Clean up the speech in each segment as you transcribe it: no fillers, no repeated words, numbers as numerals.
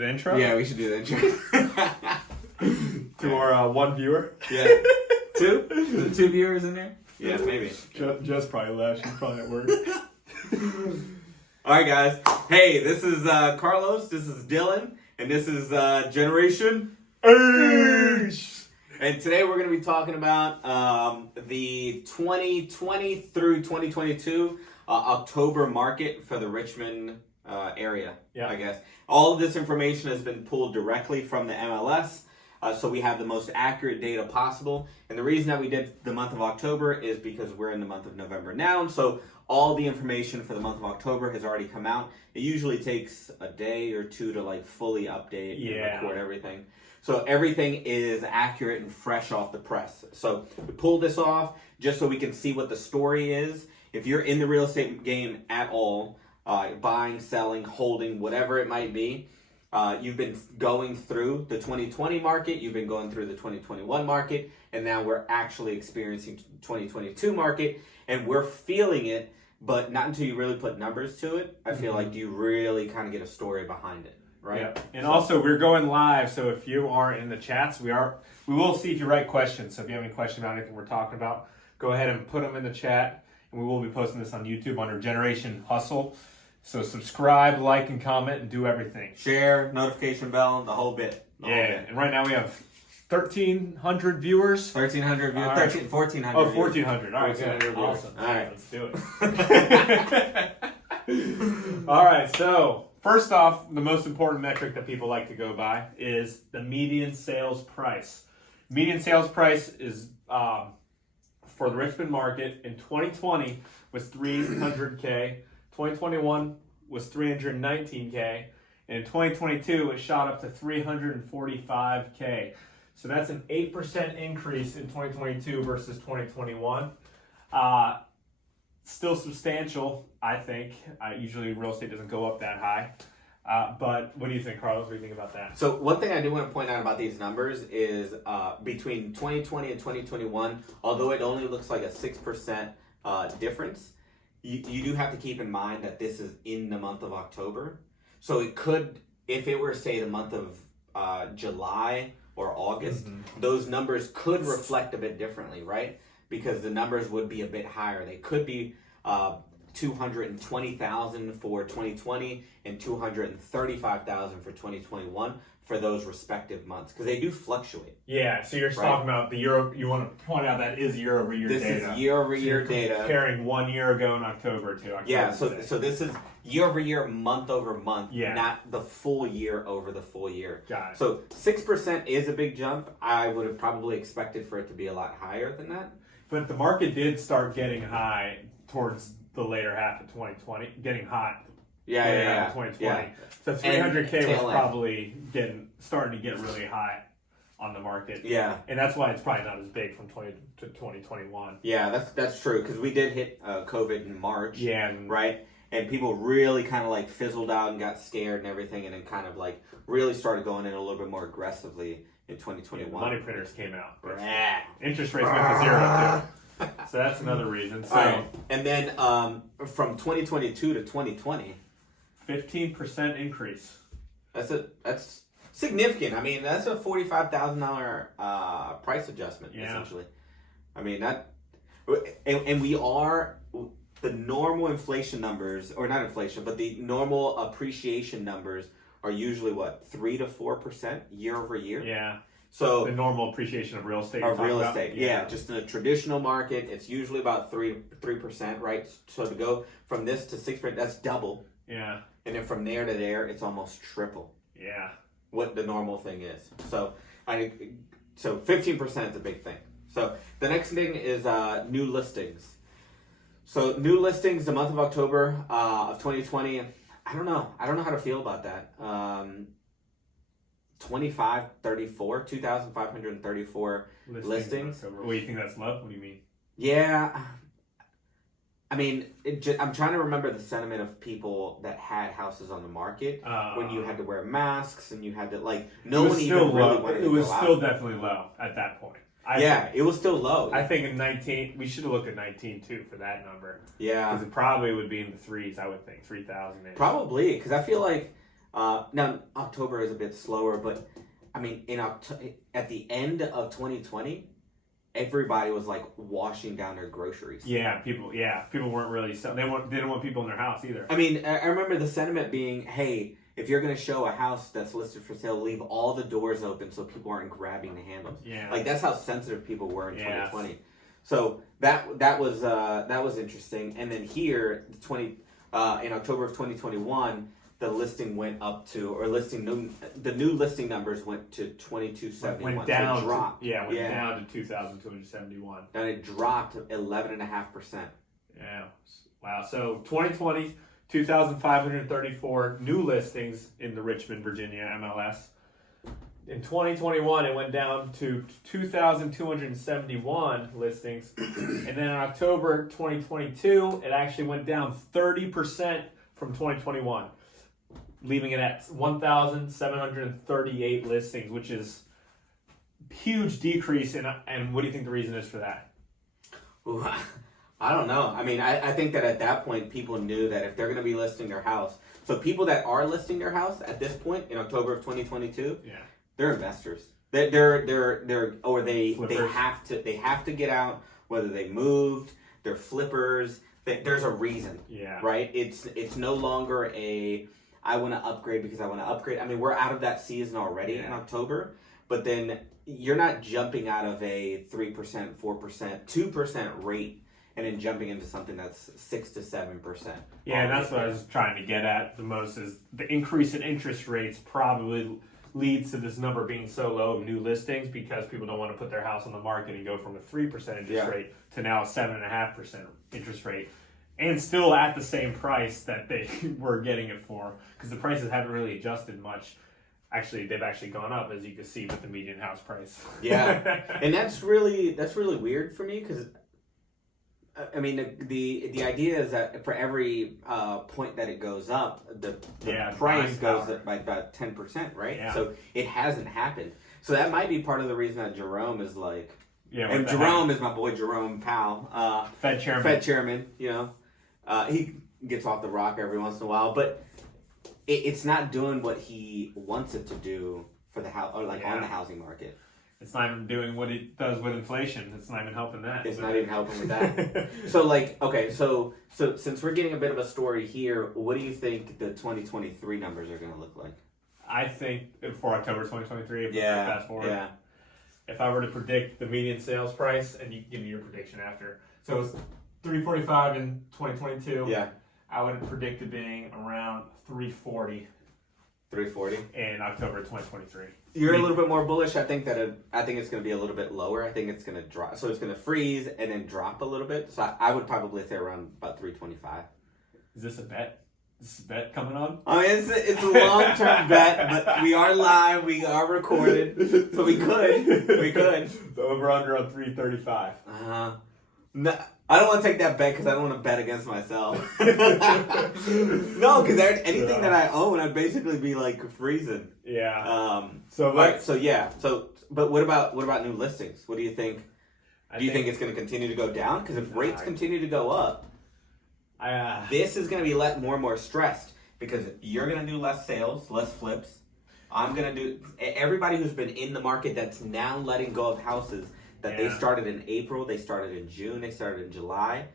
the intro? Yeah, we should do the intro. To our one viewer? Yeah. Two? Is there 2 viewers in there? Yeah, maybe. Just probably left. She's probably at work. Alright, guys. Hey, this is Carlos, this is Dylan, and this is Generation H. And today we're going to be talking about the 2020 through 2022 October market for the Richmond area, I guess. All of this information has been pulled directly from the MLS, so we have the most accurate data possible. And the reason that we did the month of October is because we're in the month of November now, so all the information for the month of October has already come out. It usually takes a day or two to like fully update and record everything. So everything is accurate and fresh off the press. So we pulled this off just so we can see what the story is. If you're in the real estate game at all, buying, selling, holding, whatever it might be, you've been going through the 2020 market, you've been going through the 2021 market, and now we're actually experiencing 2022 market, and we're feeling it, but not until you really put numbers to it. I feel like you really kind of get a story behind it. Right. Yeah. And also we're going live, so if you are in the chats, we will see if you write questions. So if you have any questions about anything we're talking about, go ahead and put them in the chat, and we will be posting this on YouTube under Generation Hustle. So subscribe, like, and comment, and do everything. Share, notification bell, the whole bit. And right now we have 1,300 viewers. 1,300 viewers. 1,400. Oh, 1,400. All right, 1,400 viewers. Awesome. All right, let's do it. All right, so first off, the most important metric that people like to go by is the median sales price. Median sales price is for the Richmond market in 2020 was 300K. 2021 was 319K. And in 2022, it shot up to 345K. So that's an 8% increase in 2022 versus 2021. Still substantial, I think. Usually real estate doesn't go up that high. But what do you think, Carlos? What do you think about that? So one thing I do want to point out about these numbers is between 2020 and 2021, although it only looks like a 6% difference, you do have to keep in mind that this is in the month of October. So it could, if it were, say, the month of July or August, those numbers could reflect a bit differently, right? Because the numbers would be a bit higher. They could be 220,000 for 2020 and 235,000 for 2021 for those respective months, because they do fluctuate. Yeah, so you're talking about the year. You want to point out that is year-over-year data. This is year-over-year data. Comparing 1 year ago in October to October. Yeah, so this is year-over-year, month-over-month, not the full year over the full year. Got it. So 6% is a big jump. I would have probably expected for it to be a lot higher than that. But the market did start getting high towards the later half of 2020, getting hot. Yeah. 2020. Yeah. So 300K was probably starting to get really high on the market. Yeah. And that's why it's probably not as big from 20 to 2021. Yeah, that's true, because we did hit COVID in March. Yeah. Right? And people really kind of like fizzled out and got scared and everything, and then kind of like really started going in a little bit more aggressively in 2021. Money printers came out. Yeah. Interest rates went to zero, too. So that's another reason. So, right. And then from 2022 to 2020, 15% increase. That's significant. I mean, that's a $45,000 price adjustment essentially. I mean and we are the normal inflation numbers, or not inflation, but the normal appreciation numbers are usually what, 3 to 4% year over year. Yeah. So the normal appreciation of real estate. Yeah. Just in a traditional market, it's usually about 3%, right? So to go from this to 6%, that's double. Yeah. And then from there to there, it's almost triple. Yeah. What the normal thing is. So 15% is a big thing. So the next thing is new listings. So new listings, the month of October of 2020. I don't know how to feel about that. 2,534 listings. What do you think that's low? What do you mean? Yeah. I mean, I'm trying to remember the sentiment of people that had houses on the market when you had to wear masks and you had to, like, no one even really wanted to go out. It was still definitely low at that point. It was still low. I think in 19, we should have looked at 19 too for that number. Yeah. Because it probably would be in the threes, I would think, 3,000. Probably, because I feel like Now October is a bit slower, but I mean, at the end of 2020, everybody was like washing down their groceries. People weren't really selling. They didn't want people in their house either. I mean, I remember the sentiment being, "Hey, if you're going to show a house that's listed for sale, leave all the doors open so people aren't grabbing the handles." Yeah, like that's how sensitive people were in 2020. So that was interesting. And then here, in October of 2021, the listing went up to, the new listing numbers went to 2271. Went down. So it dropped. Down to 2,271. And it dropped 11.5%. Yeah. Wow. So 2020, 2,534 new listings in the Richmond, Virginia MLS. In 2021, it went down to 2,271 listings. And then in October 2022, it actually went down 30% from 2021, leaving it at 1,738 listings, which is a huge decrease. And what do you think the reason is for that? Ooh, I don't know. I mean, I think that at that point, people knew that if they're going to be listing their house, so people that are listing their house at this point in October of 2022, they're investors. They have to get out, whether they moved, they're flippers. There's a reason, right? It's no longer I want to upgrade because I want to upgrade. I mean, we're out of that season already in October, but then you're not jumping out of a 3%, 4%, 2% rate and then jumping into something that's 6 to 7%. Yeah, and that's what I was trying to get at the most is the increase in interest rates probably leads to this number being so low of new listings because people don't want to put their house on the market and go from a 3% interest rate to now a 7.5% interest rate, and still at the same price that they were getting it for, because the prices haven't really adjusted much. Actually, they've actually gone up, as you can see with the median house price. And that's really weird for me because, I mean, the idea is that for every point that it goes up, the price goes up by about 10%, right? Yeah. So it hasn't happened. So that might be part of the reason that Jerome is like, and Jerome is my boy Jerome Powell, Fed chairman. Fed chairman. You know, he gets off the rock every once in a while, but it's not doing what he wants it to do for the house, or on the housing market. It's not even doing what it does with inflation. It's not even helping that. It's not even helping with that. So since we're getting a bit of a story here, what do you think the 2023 numbers are going to look like? I think for October 2023, if we fast forward, if I were to predict the median sales price, and you can give me your prediction after. So it's $345 in 2022. Yeah. I would predict it being around $340. In October 2023. You're a little bit more bullish. I think it's going to be a little bit lower. I think it's going to drop. So it's going to freeze and then drop a little bit. So I would probably say around about 325. Is this a bet? Is this a bet coming on? I mean, it's a long-term bet, but we are live. We are recorded, so we could. The over/under on 335. No, I don't want to take that bet because I don't want to bet against myself. No, because anything that I own, I'd basically be like freezing. Yeah. But what about new listings? What do you think? Do you think it's going to continue to go down? Because if rates continue to go up, this is going to be more and more stressed because you're going to do less sales, less flips. I'm going to do everybody who's been in the market that's now letting go of houses. That they started in April, they started in June, they started in July.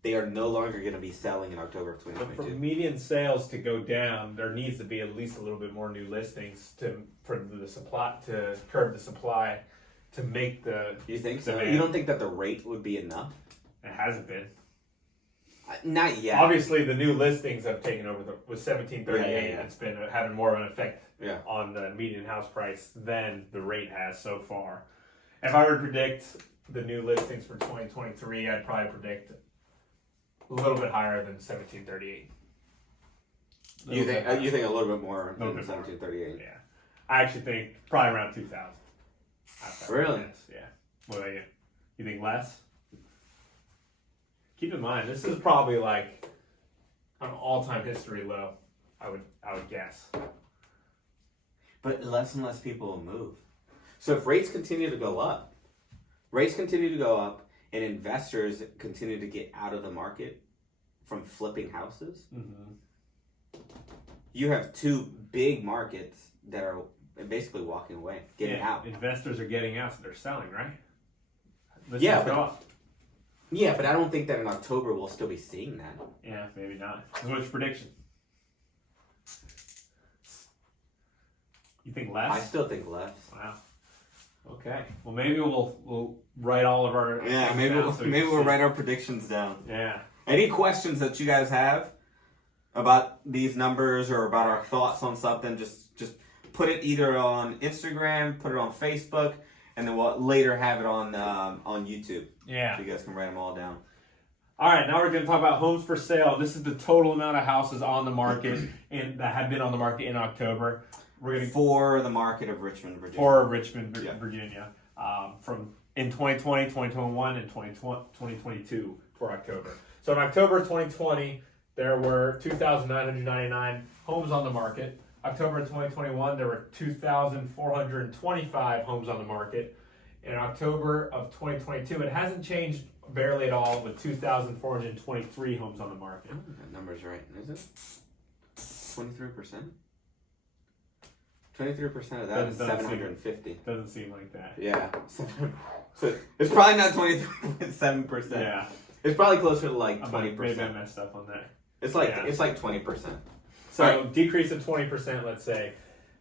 They are no longer going to be selling in October of 2022. But for median sales to go down, there needs to be at least a little bit more new listings to curb the supply to make the. You think so? Demand. You don't think that the rate would be enough? It hasn't been. Not yet. Obviously, the new listings have taken over with 1738. It's been having more of an effect on the median house price than the rate has so far. If I were to predict the new listings for 2023, I'd probably predict a little bit higher than 1738. You think a little bit more than 1738? Yeah, I actually think probably around 2000. Really? Yeah. What about you? You think less? Keep in mind, this is probably like an all-time history low. I would guess. But less and less people will move. So if rates continue to go up, and investors continue to get out of the market from flipping houses, you have two big markets that are basically walking away, getting out. Investors are getting out, so they're selling, right? Yeah, go up. Yeah, but I don't think that in October we'll still be seeing that. Yeah, maybe not. So what's your prediction? You think less? I still think less. Wow. Okay. Well, maybe we'll write all of our maybe down we'll write our predictions down. Yeah. Any questions that you guys have about these numbers or about our thoughts on something, just put it either on Instagram, put it on Facebook, and then we'll later have it on YouTube. Yeah. So you guys can write them all down. All right, now we're going to talk about homes for sale. This is the total amount of houses on the market and that have been on the market in October. We're going to for the market of Richmond, Virginia. For Richmond, Virginia, from in 2020, 2021, and 2022 for October. So in October 2020, there were 2,999 homes on the market. October 2021, there were 2,425 homes on the market. In October of 2022, it hasn't changed barely at all, with 2,423 homes on the market. That number's right, is it? 23%? 23% of that is 750. Doesn't seem like that. Yeah. So it's probably not 23.7%. Yeah. It's probably closer to like 20%. Maybe I messed up on that. It's like 20%. So right. Decrease of 20%, let's say,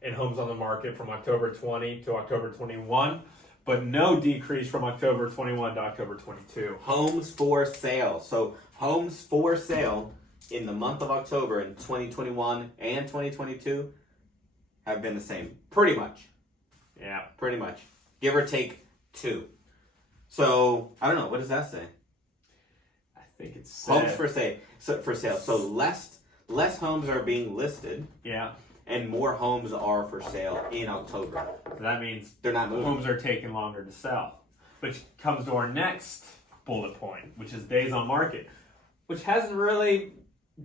in homes on the market from October 20 to October 21, but no decrease from October 21 to October 22. Homes for sale. So homes for sale in the month of October in 2021 and 2022 have been the same, pretty much. Yeah, pretty much, give or take 2. So I don't know. What does that say? I think it's homes for sale. So less homes are being listed. Yeah. And more homes are for sale in October. So that means they're not moving. Homes are taking longer to sell, which comes to our next bullet point, which is days on market, which hasn't really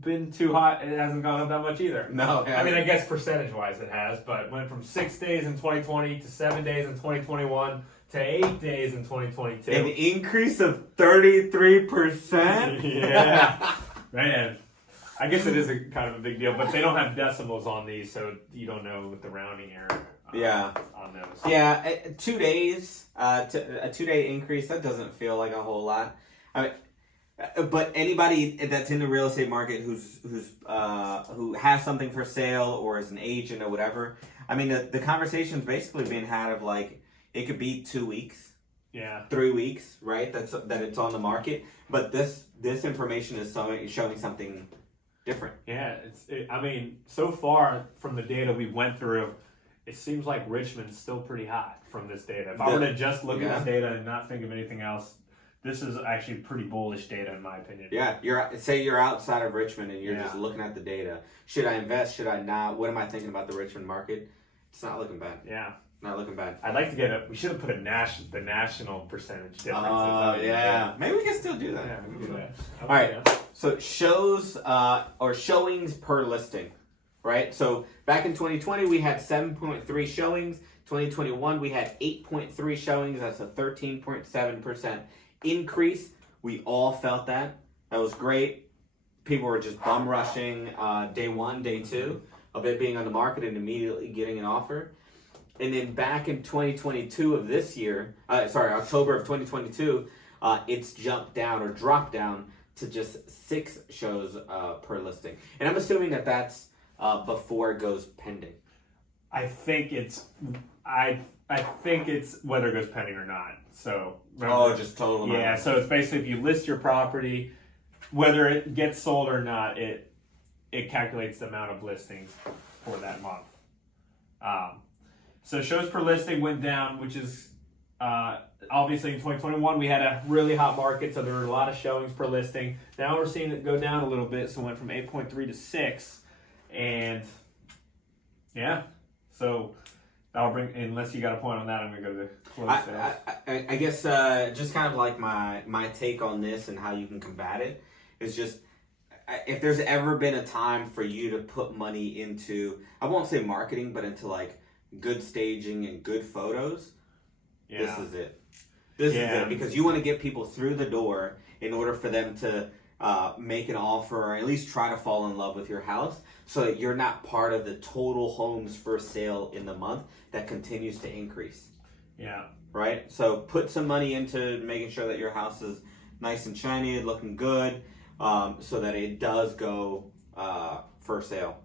been too hot. It hasn't gone up that much either. No. I mean, I guess percentage-wise it has, but it went from 6 days in 2020 to 7 days in 2021 to 8 days in 2022. An increase of 33%? Yeah. Man, I guess it is a kind of a big deal, but they don't have decimals on these, so you don't know with the rounding error on those. Yeah, 2 days, a 2-day increase, that doesn't feel like a whole lot. I mean, but anybody that's in the real estate market who has something for sale or is an agent or whatever, I mean, the conversation's basically being had of like, it could be 2 weeks, 3 weeks, right? That it's on the market, but this information is showing something different. Yeah, I mean, so far from the data we went through, it seems like Richmond's still pretty hot from this data. If I were to just look at this data and not think of anything else, this is actually pretty bullish data in my opinion. Yeah, you're outside of Richmond and you're just looking at the data. Should I invest? Should I not? What am I thinking about the Richmond market? It's not looking bad. Yeah. Not looking bad. I'd like to we should have put the national percentage difference. Oh, yeah. Maybe we can still do that. Yeah, we can do that. All right. So shows or showings per listing, right? So back in 2020, we had 7.3 showings. 2021, we had 8.3 showings. That's a 13.7% increase. We all felt that. That was great. People were just bum rushing day 1, day 2 of it being on the market and immediately getting an offer. And then back in 2022 of this year, October of 2022, it's jumped down or dropped down to just 6 shows per listing. And I'm assuming that that's before it goes pending. I think it's whether it goes pending or not. So just total amount. Yeah, so it's basically if you list your property, whether it gets sold or not, it calculates the amount of listings for that month. So shows per listing went down, which is obviously in 2021 we had a really hot market, so there were a lot of showings per listing. Now we're seeing it go down a little bit, so it went from 8.3 to 6, and so that'll bring. Unless you got a point on that, I'm gonna go to the close sales. I guess just kind of like my take on this and how you can combat it is just. If there's ever been a time for you to put money into, I won't say marketing, but into like good staging and good photos, this is it. This is it, because you want to get people through the door in order for them to make an offer or at least try to fall in love with your house so that you're not part of the total homes for sale in the month that continues to increase. Yeah. Right? So put some money into making sure that your house is nice and shiny, looking good, so that it does go for sale.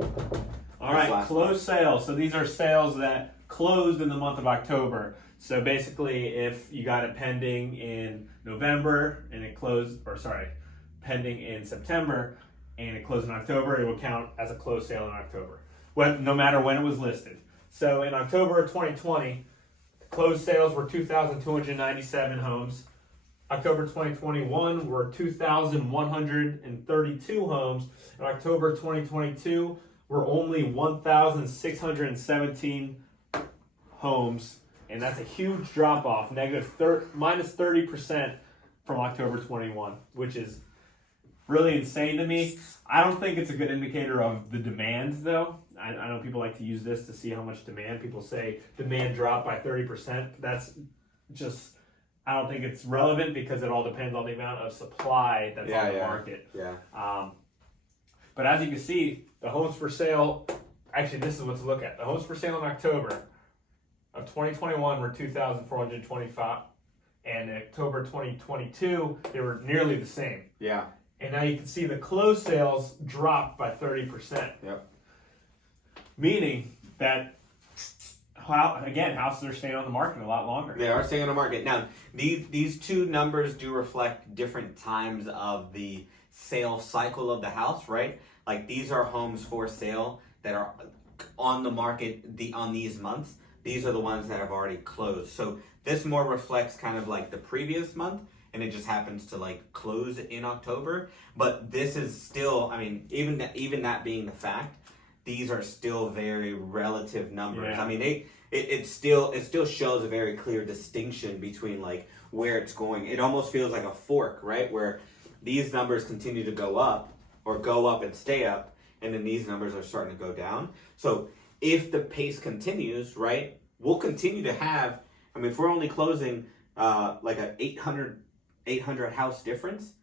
All right, closed sales. So these are sales that closed in the month of October. So basically, if you got it pending in November and it closed, pending in September and it closed in October, it will count as a closed sale in October, no matter when it was listed. So in October of 2020, closed sales were 2,297 homes. October 2021 were 2,132 homes. In October 2022 were only 1,617 homes. And that's a huge drop off, minus 30% from October 21, which is really insane to me. I don't think it's a good indicator of the demand, though. I know people like to use this to see how much demand. People say demand dropped by 30%. That's just, I don't think it's relevant because it all depends on the amount of supply that's on the market. Yeah. But as you can see, the homes for sale, actually this is what to look at. The homes for sale in October of 2021 were 2,425, and in October 2022 they were nearly the same. Yeah. And now you can see the closed sales dropped by 30%. Yep. Meaning that, houses are staying on the market a lot longer. They are staying on the market. Now, these two numbers do reflect different times of the sale cycle of the house, right? Like these are homes for sale that are on the market on these months. These are the ones that have already closed. So this more reflects kind of like the previous month, and it just happens to like close in October. But this is still, I mean, even that being the fact, these are still very relative numbers. Yeah. I mean, it still shows a very clear distinction between like where it's going. It almost feels like a fork, right? Where these numbers continue to go up and stay up, and then these numbers are starting to go down. So if the pace continues, right, we'll continue to have, I mean, if we're only closing like an 800 house difference,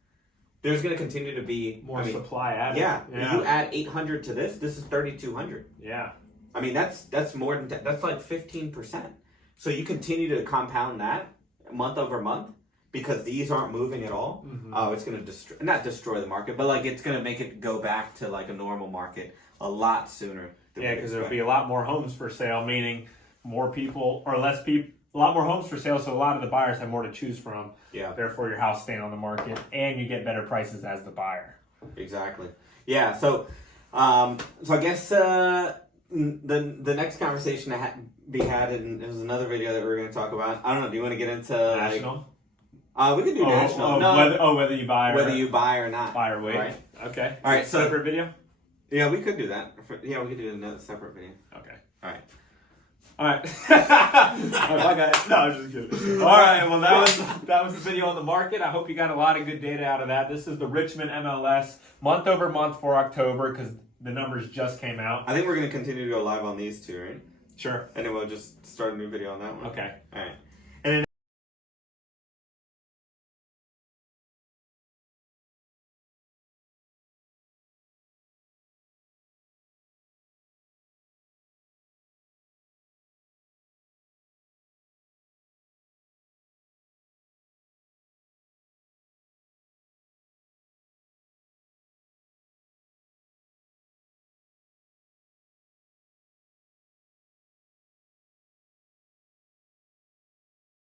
there's going to continue to be more supply added. Yeah. You add 800 to this is 3,200. Yeah. I mean, that's more than that's like 15%. So you continue to compound that month over month because these aren't moving at all. Mm-hmm. It's going to not destroy the market, but like it's going to make it go back to like a normal market a lot sooner. Yeah, because there'll be a lot more homes for sale, meaning more people or less people. A lot more homes for sale, so a lot of the buyers have more to choose from. Yeah. Therefore, your house staying on the market, and you get better prices as the buyer. Exactly. Yeah. So, I guess the next conversation that be had, and there was another video that we were going to talk about. I don't know. Do you want to get into national? We could do national. Whether you buy or not. Buy or wait. Right. Okay. All right. So separate video. Yeah, we could do that. Yeah, we could do another separate video. Okay. All right. All right. All right, bye guys. No, I'm just kidding. All right. Well, that was the video on the market. I hope you got a lot of good data out of that. This is the Richmond MLS month over month for October because the numbers just came out. I think we're going to continue to go live on these two, right? Sure. And then we'll just start a new video on that one. Okay. All right.